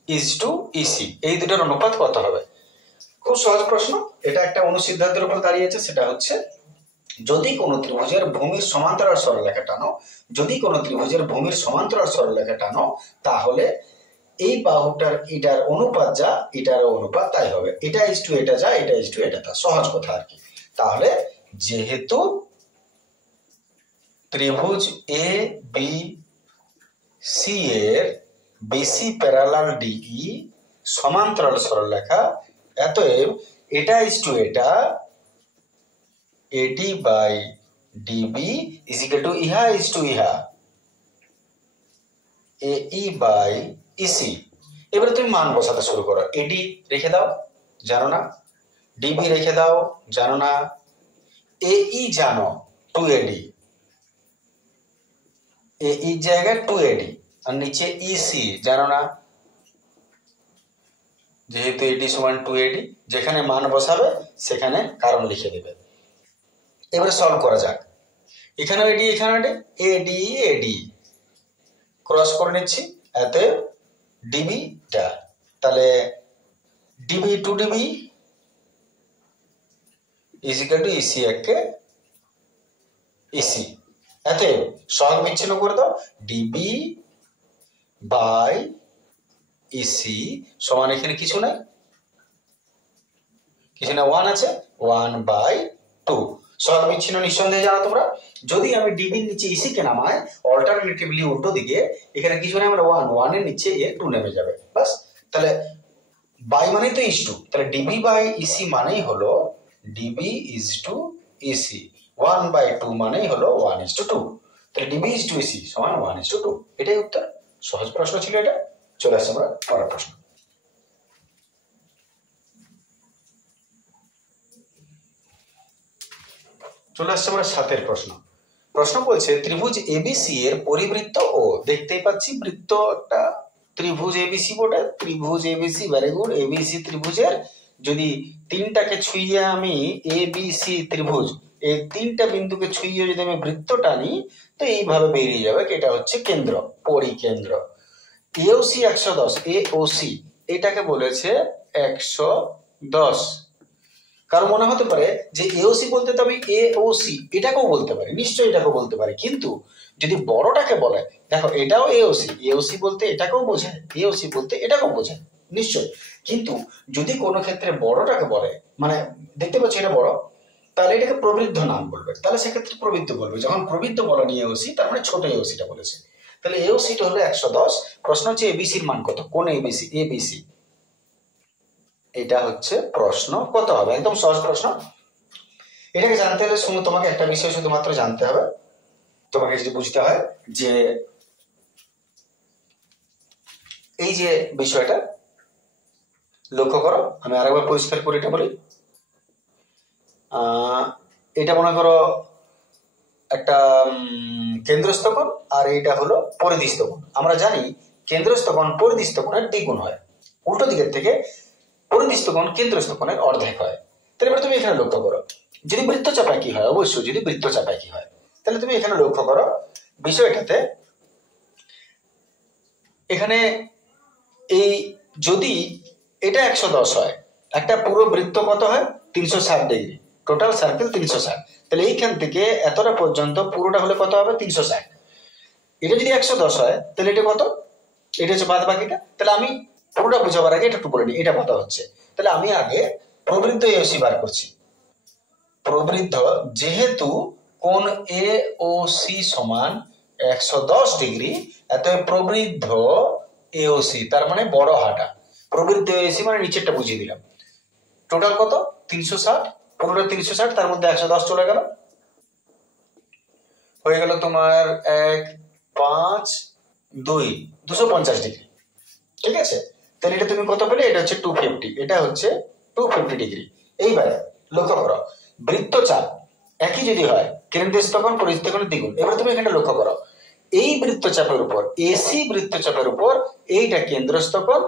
ইজ টু ইসি, এই দুটোর অনুপাত কত হবে? খুব সহজ প্রশ্ন। এটা একটা অনুসিদ্ধান্তের উপর দাঁড়িয়েছে, সেটা হচ্ছে যদি কোনো ত্রিভুজের ভূমির সমান্তরাল সরলরেখা টানো, যদি কোনো ত্রিভুজের ভূমির সমান্তরাল সরলরেখা টানো, তাহলে এই বাহুটার এটার অনুপাত যা, এটার অনুপাত তাই হবে। এটা ইজ টু এটা যা, এটা ইজ টু এটা তা, সহজ কথা আর কি। তাহলে যেহেতু ত্রিভুজ এ বি সি এর বিসি প্যারালাল ডিই সমান্তরাল সরলরেখা, অতএব এটা ইজ টু এটা, AD by DB is equal to ইহা ইজ টু ইহা, এই বাই ইসি। এবারে তুমি মান বসাতে শুরু করো। এডি রেখে দাও, জানো না। ডিবি রেখে দাও, জানো না। এই জানো 2AD, এই জায়গায় 2AD, আর নিচে ইসি জানো না। যেহেতু এডি সমান 2AD, যেখানে মান বসাবে সেখানে কারণ লিখে দেবে। এবারে সলভ করা যাক। এখানেও এডি, এখানে এডি এডি ক্রস করে নিচ্ছি, এতে ডিবিটা, তাহলে DB 2DB is equal two EC একে ইসি। এতে সহগ বিচ্ছিন্ন করে দাও, ডিবি বাই ইসি সমান এখানে কিছু নাই, কিছু না, 1 আছে, 1/2। সহগ বিচ্ছিন্ন নিঃসন্দেহে জানো তোমরা। যদি আমি ডিবির নিচে ইসি কে নামাই অল্টারনেটিভলি উল্টো দিকে, এখানে কিছু নেই, আমরা 1 এর নিচে এ 2 নেমে যাবে, বাস। তাহলে বাই মানেই তো ইস টু, তাহলে ডিবি বাই ইসি মানেই হলো ডিবি ইজ টু ইসি, 1/2 মানেই হলো 1:2। তাহলে ডিবি ইজ টু ইসি সমান 1:2, এটাই উত্তর। সহজ প্রশ্ন ছিল এটা। চলে আসছে আমরা পরের প্রশ্ন। চলে আসছে আমরা 7 প্রশ্ন। প্রশ্ন বলছে ত্রিভুজ এবিসি এর পরিবৃত্ত ও, দেখতেই পাচ্ছি বৃত্তটা ত্রিভুজ এবিসি বটে, ত্রিভুজ এবিসি, ভেরি গুড। এবিসি ত্রিভুজের যদি তিনটাকে ছুঁয়ে আমি এবিসি ত্রিভুজ, এই তিনটা বিন্দুকে ছুঁয়ে যদি আমি বৃত্ত টানি, তো এইভাবে বেরিয়ে যাবে এটা হচ্ছে কেন্দ্র, পরিকেন্দ্র। এওসি 110, এওসি এটাকে বলেছে 110। কারণ মনে হতে পারে যে এওসি বলতে তো আমি এওসি এটাকেও বলতে পারি, নিশ্চয়ই এটাকেও বলতে পারি, কিন্তু যদি বড়টাকে বলে, দেখো এটাও এওসি, এওসি বলতে এটাকেও বোঝায়, এওসি বলতে এটাকেও বোঝায় নিশ্চয়। কিন্তু যদি কোনো ক্ষেত্রে বড়টাকে বলে, মানে দেখতে পাচ্ছি এটা বড়, তাহলে এটাকে প্রবৃদ্ধ নাম বলবে, তাহলে সেক্ষেত্রে প্রবৃদ্ধ বলবে। যখন প্রবৃদ্ধ বলেনি এওসি, তার মানে ছোট এওসিটা বলেছে। তাহলে এওসিটা হলো 110। প্রশ্ন হচ্ছে এবিসির মান কত, কোন এবিসি, এবিসি, এটা হচ্ছে প্রশ্ন। কত হবে? একদম সহজ প্রশ্ন। এটাকে জানতে হলে তোমাকে একটা বিষয় শুধুমাত্র জানতে হবে। তোমাকে যদি বুঝতে হয় যে এই যে বিষয়টা, লক্ষ্য করো, আমি আরেকবার পরিষ্কার করে এটা বলি। এটা মনে করো একটা কেন্দ্রস্থ কোণ, আর এইটা হলো পরিধিস্থ কোণ। আমরা জানি কেন্দ্রস্থ কোণ পরিধিস্থ কোণের দ্বিগুণ হয়, উল্টো দিকের থেকে পরিধিস্থ কোণ কেন্দ্রস্থ কোণের অর্ধেক হয়। তাহলে এবার তুমি এখানে লক্ষ্য করো, যদি বৃত্তচাপায় কি হয়, অবশ্যই যদি বৃত্তচাপায় কি হয়, তাহলে তুমি এখানে লক্ষ্য করো বিষয়টাতে। এখানে এই যদি এটা 110 হয়, একটা পুরো বৃত্ত কত হয় 360 ডিগ্রি, টোটাল সার্কেল 360। তাহলে এইখান থেকে এতটা পর্যন্ত পুরোটা হলে কত হবে 360। এটা যদি 110 হয় তাহলে এটা কত, এটা হচ্ছে বাদ বাকিটা। তাহলে আমি পুরোটা বোঝাবার আগে এটা একটু বলে নিই এটা কত হচ্ছে। তাহলে আমি আগে প্রবৃদ্ধ এওসি বার করছি। প্রবৃদ্ধ যেহেতু কোণ এ ও সি সমান 110 ডিগ্রি, এত প্রবৃদ্ধ এওসি তার মানে বড় হাঁটা, প্রবৃদ্ধ এওসি মানে নিচেরটা বুঝিয়ে দিলাম। টোটাল কত 360, 15 360, তার মধ্যে 110 চলে গেল, হয়ে গেল তোমার 1 5 2 250 ডিগ্রি। ঠিক আছে, তাহলে এটা তুমি কত পেলে? এটা হচ্ছে 250, এটা হচ্ছে 250 ডিগ্রি। এইবারে লক্ষ্য করো, বৃত্তচাপ একই যদি হয়, কেন্দ্রস্থকোণ পরিস্থকোণের দ্বিগুণ। এবার তুমি এখানে লক্ষ্য করো, এই বৃত্তচাপের উপর, এসি বৃত্তচাপের উপর এইটা কেন্দ্রস্থকোণ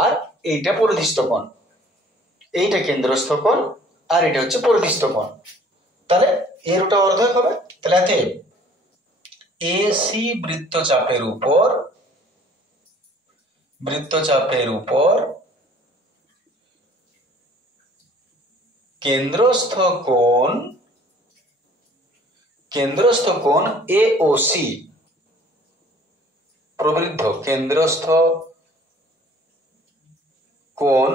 আর এইটা পরিধিস্থকোণ, এইটা কেন্দ্রস্থকোণ আর এটা হচ্ছে পরিধিস্থকোণ, তাহলে এর ওটা অর্ধেক হবে। তাহলে এতে এসি বৃত্তচাপের উপর কেন্দ্রস্থ কোণ এওসি প্রবৃদ্ধ কেন্দ্রস্থ কোণ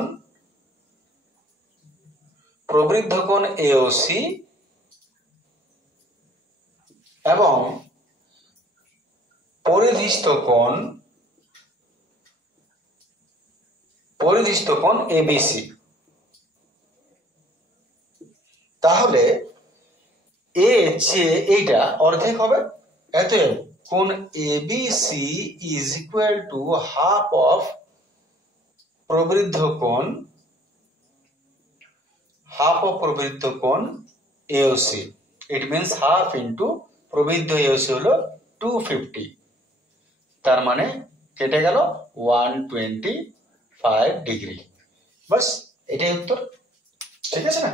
এওসি এবং পরিধিস্থ কোণ এবিসি। তাহলে এ যে এইটা অর্ধেক হবে, অতএব কোণ ABC is equal to half of প্রবৃদ্ধ কোণ AOC. It means half into প্রবৃদ্ধ এওসি হলো 250, তার মানে কেটে গেল 125 ডিগ্রি। বাস এটাই উত্তর। ঠিক আছে না?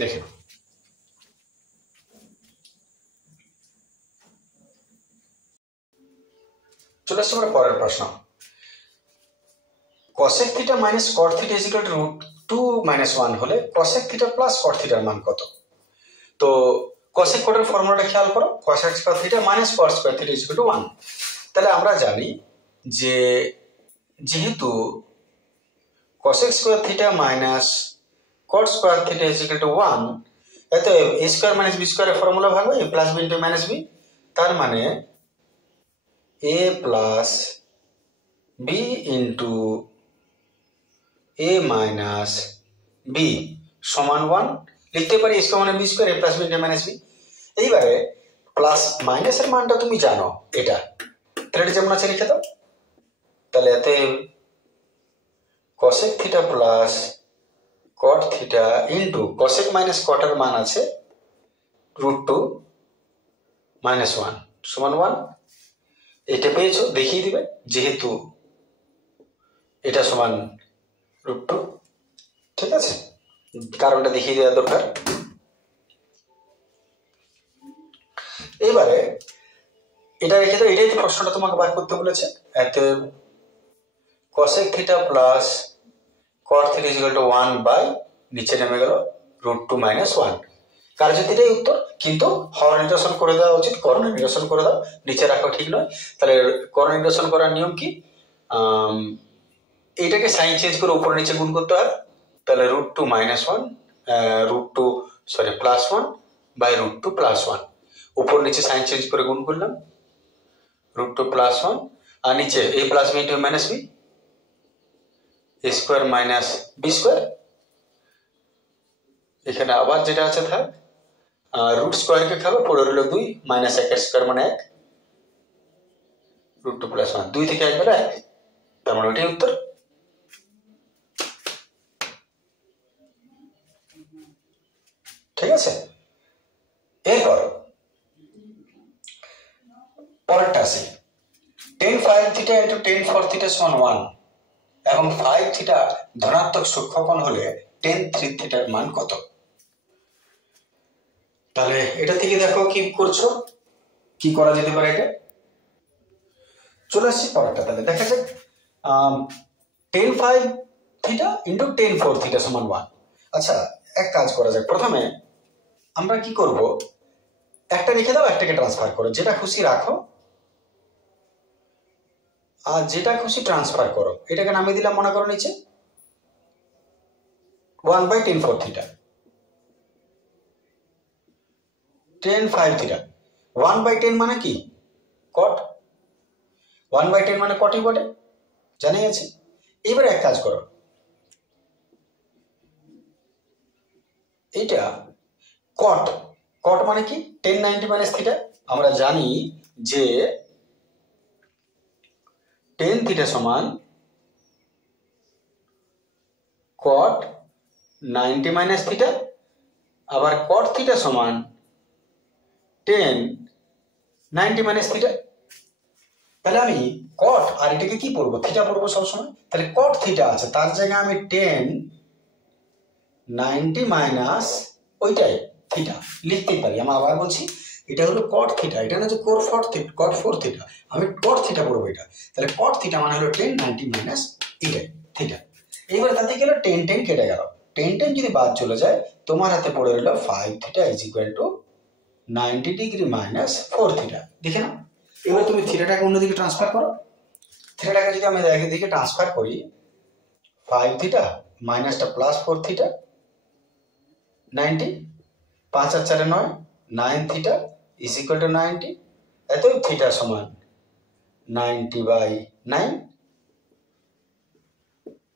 দেখে চলে আসছে আমরা পরের প্রশ্ন। cosec theta minus cot theta is equal two √2 - 1 হলে cosec থিটা প্লাস cot থিটার মান কত? তো cosec cot এর ফর্মুলাটা খেয়াল করো, cosec square theta minus cot square theta is equal to 1। তাহলে আমরা জানি যে যেহেতু cosec square theta minus cot square theta is equal to 1, এতে a স্কয়ার মাইনাস b স্কয়ারের ফর্মুলা ভাঙবে a plus b into minus b, তার মানে a plus b into a minus b সমান 1 লিখতে পারি। a স্কয়ার মানে b square, a plus b into minus b। এইবারে প্লাস মাইনাসের মানটা তুমি জানো, এটা তাহলে এটা যেমন আছে লিখে দাও। তাহলে এতে cosec theta plus cot theta into cosec minus cot এর মান আছে √2 - 1 সমান 1। এটা পেয়েছো, দেখিয়ে দিবে যেহেতু এটা সমান √2। ঠিক আছে, কারণটা দেখিয়ে দেওয়া দরকার। এবারে এটা রেখে দাও, এটাই তো প্রশ্নটা তোমাকে বার করতে বলেছে। এতে cosec theta plus cot theta is equal to 1 by নিচে নেমে গেল √2 - 1। কার্যত এটাই উত্তর, কিন্তু হর নিরসন করে দেওয়া উচিত, কর্ণ নিরসন করে দাও, নিচে রাখা ঠিক নয়। তাহলে কর্ণ নিরসন করার নিয়ম কি? এটাকে সাইন চেঞ্জ করে উপর নিচে গুণ করতে হয়। তাহলে √2 - 1 প্লাস 1 বাই √2 প্লাস 1, উপর নিচে সাইন চেঞ্জ করে গুণ করলাম, √2 প্লাস 1 আর নিচে a plus b into minus b, a square minus b square. এখানে আবার যেটা আছে থাক, রুট স্কয়ারকে খাবে, পড়ে রইল 2 মাইনাস 1 এর স্কয়ার মানে 1, √2 প্লাস 1, 2 থেকে 1 গেল 1, তার মানে ওইটাই উত্তর। ঠিক আছে, এরপর পরেরটা আছে tan 5 theta into tan 4 theta সমান 1 এবং 5 থিটা ধনাত্মক সূক্ষ্মকোণ হলে tan 3 থিটার মান কত? তাহলে এটা থেকে দেখো কি করছো, কি করা যেতে পারে। এটা চলে আসছি পরেরটা, তাহলে দেখা যাক tan 5 theta into tan 4 theta সমান 1। আচ্ছা, এক কাজ করা যাক, প্রথমে আমরা কি করব, একটা রেখে দাও, একটাকে ট্রান্সফার করো, যেটা খুশি রাখো আর যেটা খুশি ট্রান্সফার করো। এটাকে নামিয়ে দিলাম, মনে করো নিচে 1 by tan 4 theta, tan 5 theta. 1 by 10 মানে কি? cot। 1 বাই 10 মানে কটই বটে, জানাই আছে। এবারে এক কাজ করো, এটা কট, কট মানে কি 10 90 মাইনাস থিটা। আমরা জানি যে টেন থিটা সমান কট 90 মাইনাস থিটা, আবার কট থিটা সমান 10 90 মাইনাস থিটা। তাহলে আমি কট আর এটাকে কি পড়বো, থিটা পড়বো সবসময়। তাহলে কট থিটা আছে, তার জায়গায় আমি 10 90 মাইনাস ওইটাই থিটা লিখতে পারি। আমি আবার বলছি, এটা হলো কট থিটা, এটা না যে কট ফোর থিটা, আমি কট থিটা পড়বো এটা। তাহলে কট থিটা মানে হলো 10 90 মাইনাস এটাই থিটা। এইবার তাতে গেল 10 10 কেটে গেল, 10 10 যদি বাদ চলে যায়, তোমার হাতে পড়ে রইল 5 theta is equal to 90 degree minus 4 theta. দেখে নাও, এবার তুমি থিটাটাকে অন্যদিকে ট্রান্সফার করো। থিটাটাকে যদি আমি একদিকে ট্রান্সফার করি, 5 থিটা মাইনাসটা প্লাস 4 থিটা 90, 5 আর 4 9, 9 থিটা ইজ ইকুয়াল টু 90। এতই থিটা সমান 90 বাই 9,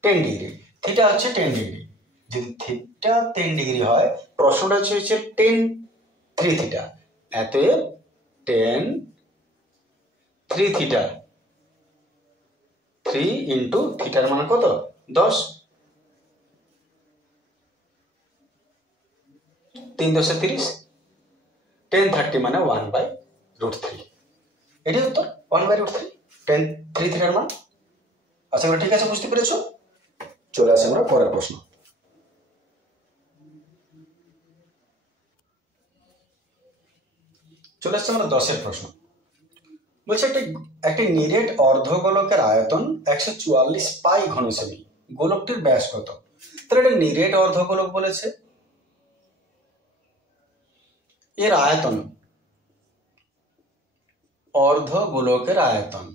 10 ডিগ্রি। থিটা হচ্ছে 10 ডিগ্রি। যদি থিটা 10 ডিগ্রি হয়, প্রশ্নটা হচ্ছে 10 3 থিটা, এতএব 10 3 থিটা, 3 ইন্টু থিটার মান কত 10, 3 10 30, 10 30 মানে 1/√3। এটাই উত্তর, 1/√3, 10 3 থিটার মান। আশা করি ঠিক আছে, বুঝতে পেরেছো। চলে আসে আমরা পরের প্রশ্ন। চলে আসছে আমরা 10 প্রশ্ন। বলছে একটি নিরেট অর্ধগোলকের আয়তন 144 পাই ঘন সেমি, গোলকটির ব্যাস কত? তাহলে এটা নিরেট অর্ধগোলক বলেছে, এর আয়তন, অর্ধগোলকের আয়তন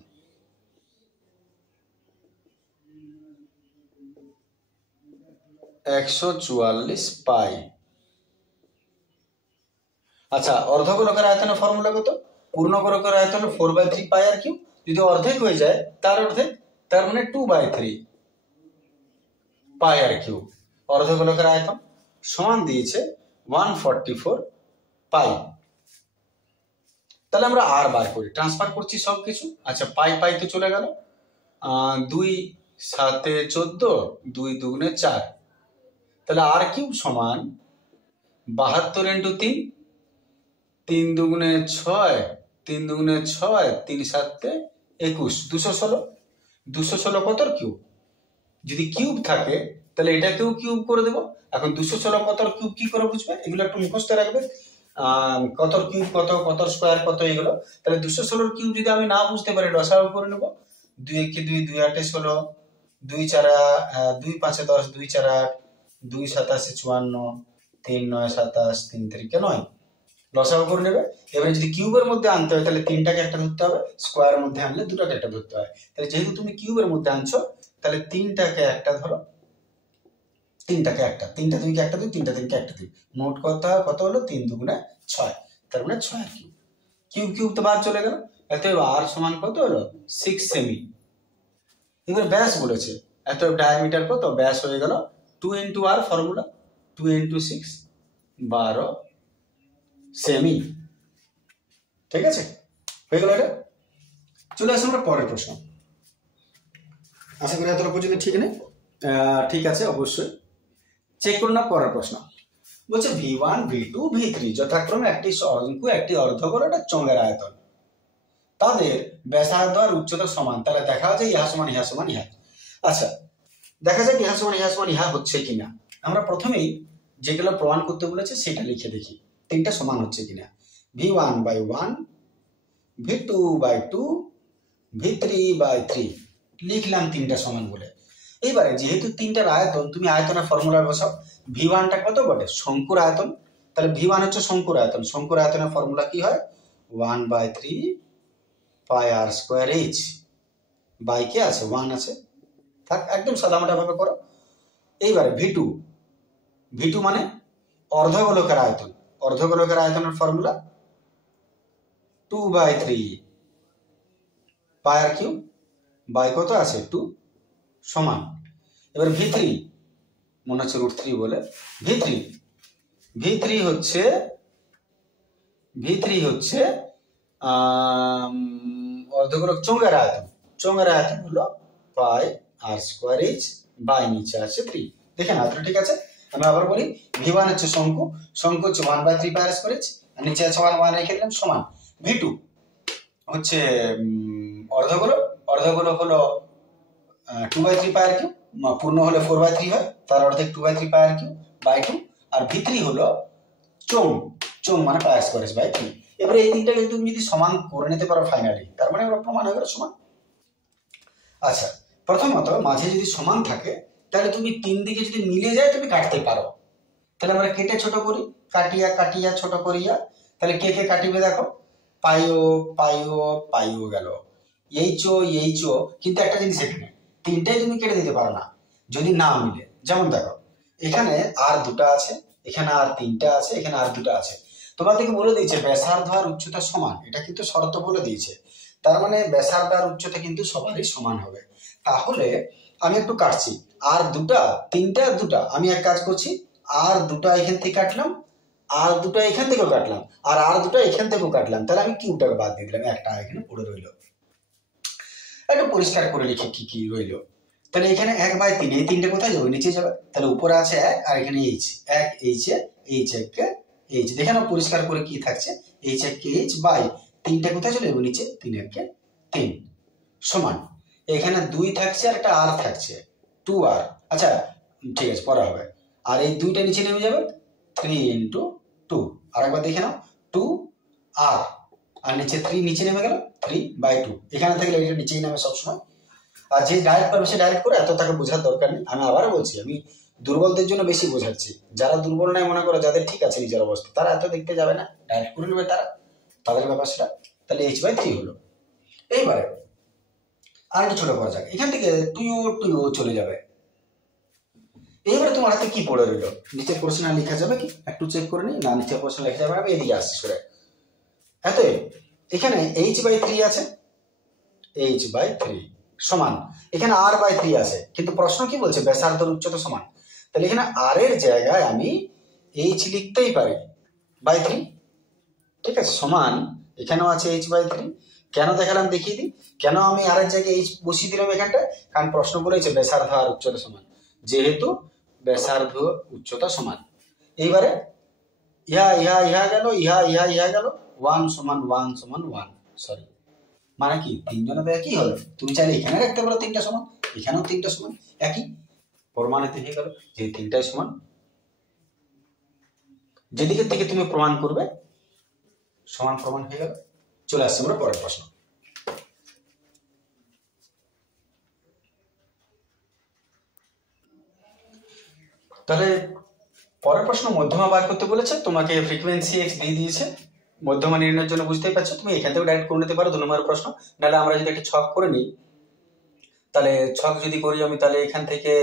144 পাই। আচ্ছা, অর্ধগোলকের আয়তনের ফর্মুলা কত? পূর্ণগোলকের আয়তন 4/3 পাই আর কিউ, যদি অর্ধেক হয়ে যায় তার অর্ধেক, তার মানে 2/3 পাই আর কিউ। অর্ধগোলকের আয়তন সমান দিয়েছে 144 পাই। তাহলে আমরা আর বার করি, ট্রান্সফার করছি সবকিছু। আচ্ছা, পাই পাই তো চলে গেল, 2 7 14, 2 2 4, তাহলে আর কিউব সমান 72 ইন্টু 3, 3 2 6, 3 2 6, 3 7 21, 216। 216 কত কিউব? যদি কিউব থাকে তাহলে এটাকেও কিউব করে দেবো। এখন 216 কত কিউব কি করে বুঝবে, এগুলো একটু মুখস্থ রাখবে। কত কিউব কত, কত স্কোয়ার কত, এগুলো। তাহলে 216 কিউব যদি আমি না বুঝতে পারি, লসাগু করে নেবো। 2 1 2, 2 8 16, 2 4 2 5 10, 2 4 8, 2 7 54, 3 9 27, 3 3 9, লসাগু করে নেবে। এবারে যদি কিউবের মধ্যে আনতে হয় তাহলে 3টাকে একটা ধরতে হবে, স্কোয়ারের মধ্যে আনলে 2টাকে একটা ধরতে হয়। তাহলে যেহেতু তুমি কিউবের মধ্যে আনছো, তাহলে 3টাকে একটা ধরো, 3টাকে একটা, 3টা 2কে একটা দিই, 3টা 3কে একটা দিই, মোট কত হলো 3 2 6, তার মানে 6 কিউব। কিউব কিউব তো বাদ চলে গেল, অতএব আর সমান কত হলো 6 সেমি। এবার ব্যাস বলেছে, অতএব ডায়ামিটার কত, ব্যাস হয়ে গেল 2 ইন্টু আর, ফর্মুলা 2 ইন্টু 6 12 সেমি। ঠিক আছে, হয়ে গেল এটা। চলে আসে আমরা পরের প্রশ্ন। আশা করি এতটা পর্যন্ত ঠিক নেই, ঠিক আছে, অবশ্যই চেক করুন না। পরের প্রশ্ন বলছে V1 V2 V3 যথাক্রমে একটি শঙ্কু, একটি অর্ধগোল, একটা চোঙের আয়তন, তাদের ব্যাসার্ধ আর উচ্চতা সমান। তাহলে দেখা যায় ইহা সমান ইহা সমান ইহা। আচ্ছা, দেখা যাক ইহা সমান ইহা সমান ইহা হচ্ছে কিনা। আমরা প্রথমেই যেগুলো প্রমাণ করতে বলেছে সেটা লিখে দেখি, তিনটা সমান হচ্ছে কিনা। V1/1, V2/2, V3/3 লিখলাম তিনটা সমান বলে। এইবারে যেহেতু তিনটার আয়তন, তুমি আয়তনের ফর্মুলা বসাও। V1টা কত বটে, শঙ্কুর আয়তন, তাহলে V1 হচ্ছে শঙ্কুর আয়তন। শঙ্কুর আয়তনের ফর্মুলা কি হয়, 1/3 পাই আর স্কোয়ার এইচ, বাই কে আছে 1 আছে, থাক, একদম সাদামাটা ভাবে করো। এইবারে V2 মানে অর্ধগোলকের আয়তন। অর্ধগোলকের আয়তনের formula 2/3 pi R cube, by কত আছে 2 সমান। এবার V3 মনে হচ্ছে √3 বলে, V3 V3 হচ্ছে অর্ধগোলক চোঙের আয়তন। চোঙের আয়তন হলো পাই আর স্কোয়ার এইচ বাই নিচে আছে 3। দেখেন আয়তন ঠিক আছে। আমি আবার বলি, V1 হচ্ছে শঙ্কু, শঙ্কু হচ্ছে 1/3 পাই আর স্কোয়ার এইচ, নিচে আছে 1 রেখে দিলাম সমান। V2 হচ্ছে অর্ধগোলক, অর্ধগোলক হলো 2/3 পাই আর কিউব, পূর্ণ হলে 4/3 হয়, তার অর্ধেক 2/3 pi R cube by 2। R V3 হলো চোঙ, চোঙ মানে পাই আর স্কোয়ার এইচ বাই 3। এবারে এই তিনটাকে তুমি যদি সমান করে নিতে পারো ফাইনালি, তার মানে ওরা প্রমাণ হয়ে গেল সমান। আচ্ছা, প্রথমত মাঝে যদি সমান থাকে তাহলে তুমি তিন দিকে যদি মিলে যায় তুমি কাটতে পারো। তাহলে আমরা কেটে ছোট করি, কাটিয়া কাটিয়া ছোট করিয়া। তাহলে কে কে কাটিবে দেখো, পাইও পাইও পাইও গেল, এইচও এইচও। কিন্তু একটা জিনিস, এখানে তিনটাই তুমি কেটে দিতে পারো না যদি না মিলে। যেমন দেখো এখানে আর দুটা আছে, এখানে আর তিনটা আছে, এখানে আর দুটা আছে। তোমাদেরকে বলে দিয়েছে ব্যাসার্ধ আর উচ্চতা সমান, এটা কিন্তু শর্ত বলে দিয়েছে। তার মানে ব্যাসার্ধ আর উচ্চতা কিন্তু সবারই সমান হবে। তাহলে আমি একটু কাটছি, আর দুটা, তিনটা আর দুটা, আমি এক কাজ করছি, আর দুটা এখান থেকে কাটলাম, আর দুটা এখান থেকেও কাটলাম, আর দুটা এখান থেকেও কাটলাম। তাহলে আমি কিউটাকে বাদ দিয়ে দিলাম, একটা এখানে পড়ে রইল। একটু পরিষ্কার করে লিখি কি কি রইল। তাহলে এখানে 1/3, এই তিনটে কোথায় যাবে, নিচে যাবে। তাহলে উপরে আছে 1 আর এখানে এইচ, 1 এইচে এইচ এককে এইচ। দেখে নাও পরিষ্কার করে কি থাকছে, এইচ এককে এইচ বাই তিনটে কোথায় চলে যাবে, নিচে 3 এককে 3 সমান। এখানে 2 থাকছে আর একটা আর থাকছে 2r। আচ্ছা ঠিক আছে, পরে হবে। আর এই 2টা নিচে নেমে যাবে, 3 × 2। আর একবার দেখে নাও, 2r আর নিচে 3 নিচে নেমে গেল 3/2। এখানে থাকলে এটা নিচেই নামে সবসময়। আর যে ডাইরেক্ট পারবে সে ডাইরেক্ট করে, এত তাকে বোঝার দরকার নেই। আমি আবারও বলছি, আমি দুর্বলদের জন্য বেশি বোঝাচ্ছি। যারা দুর্বল নাই মনে করো, যাদের ঠিক আছে নিজের অবস্থা, তারা এত দেখতে যাবে না, ডাইরেক্ট করে নেবে তারা, তাদের ব্যাপার সেটা। তাহলে h/3 হলো। এইবারে আর একটু ছোট করা যাক, এখান থেকে টুইও চলে যাবে। এইবারে তোমার হাতে কি পড়ে রইল, নিচের প্রশ্ন লেখা যাবে কি একটু চেক করে নি, না নিচের প্রশ্ন লেখা যাবে। আমি এদিকে আসছি সরে। এত এখানে h/3 আছে, h/3 সমান, এখানে r/3 আছে, কিন্তু প্রশ্ন কি বলছে, ব্যাসার্ধ উচ্চতা সমান। তাহলে এখানে r এর জায়গায় আমি h লিখতেই পারি বাই 3, ঠিক আছে, সমান। এখানেও আছে h/3। কেন দেখালাম দেখিয়ে দিই, কেন আমি r এর জায়গায় h বসিয়ে দিলাম এখানটা, কারণ প্রশ্ন বলেছে ব্যাসার্ধ আর উচ্চতা সমান, যেহেতু ব্যাসার্ধ উচ্চতা সমান। এইবারে ইহা ইহা ইহা গেল, ইহা ইহা ইহা গেল, 1 = 1 = 1। সরি, মানে কি তিনজনের একই হলো। তুমি চাইলে এখানে রাখতে পারো 3টা সমান, এখানেও 3টা সমান, একই প্রমাণিত হয়ে গেল যে 3টাই সমান। যেদিকে থেকে তুমি প্রমাণ করবে সমান প্রমাণ হয়ে গেল। চলে আসছে আমরা পরের প্রশ্ন। তাহলে পরের প্রশ্ন মধ্যমা বার করতে বলেছে, তোমাকে ফ্রিকোয়েন্সি এক্স দিয়ে দিয়েছে। মধ্যমা নির্ণয়ের জন্য বুঝতেই পারছো, তুমি এখান থেকে ডাইরেক্ট করে নিতে পারো 2 নম্বরের প্রশ্ন। নাহলে আমরা যদি একটা ছক করে নিই, তাহলে ছক যদি করি আমি, তাহলে এখান থেকে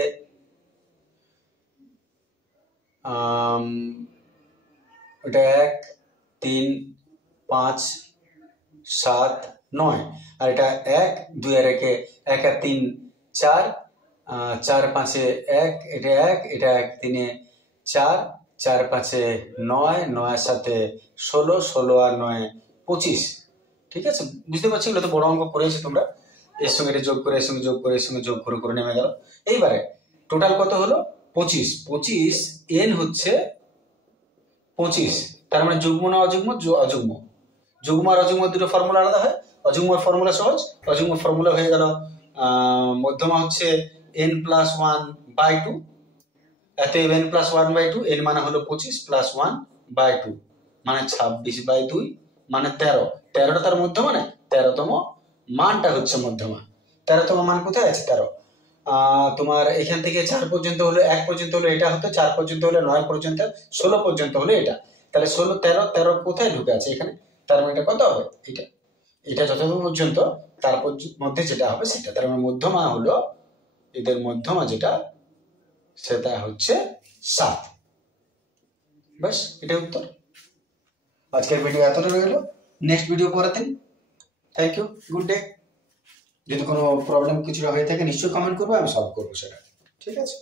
ওটা 1 3 5 7 9, আর এটা 1 2 আর 1 1 আর 3 4 4 5 1, এটা 1 এটা 1 3 4 4 5 9 9 আর 7 16 16 আর 9 25। ঠিক আছে, বুঝতে পারছি, এগুলো তো বড় অঙ্ক করেছি তোমরা। এর সঙ্গে এটা যোগ করে, এর সঙ্গে যোগ করে, এর সঙ্গে যোগ করে করে নেমে গেল। এইবারে টোটাল কত হলো, 25। 25 n হচ্ছে 25। তার মানে যুগ্ম না অযুগ্ম, অযুগ্ম। যুগ্ম আর অযুগ্ম দুটো ফর্মুলা আলাদা হয়। অযুগ্মর ফর্মুলা সহজ, অযুগ্ম ফর্মুলা হয়ে গেল মধ্যমা হচ্ছে n+1/2। অতএব n+1/2, n মানে হলো 25 + 1/2 মানে 26/2 মানে 13। 13টা তার মধ্যমা, মানে 13তম মানটা হচ্ছে মধ্যমা। 13তম মান কোথায় আছে, 13। তোমার এখান থেকে 4 পর্যন্ত হলো, 1 পর্যন্ত হলো এটা হতো, 4 পর্যন্ত হলো, 9 পর্যন্ত, 16 পর্যন্ত হলো এটা। তাহলে 16 13 13 কোথায় ঢুকে আছে এখানে, তার মানে এটা কত হবে, এটা এটা যতদূর পর্যন্ত তার মধ্যে যেটা হবে সেটা। তার মানে মধ্যমা হলো, এদের মধ্যমা যেটা সেটা হচ্ছে 7। বাস, এটাই উত্তর। আজকের ভিডিও এতটা রইল, নেক্সট ভিডিও পরের দিন। Thank you, good day. যদি কোনো প্রবলেম কিছুটা হয়ে থাকে নিশ্চয়ই কমেন্ট করবো, আমি সলভ করবো সেটা। ঠিক আছে।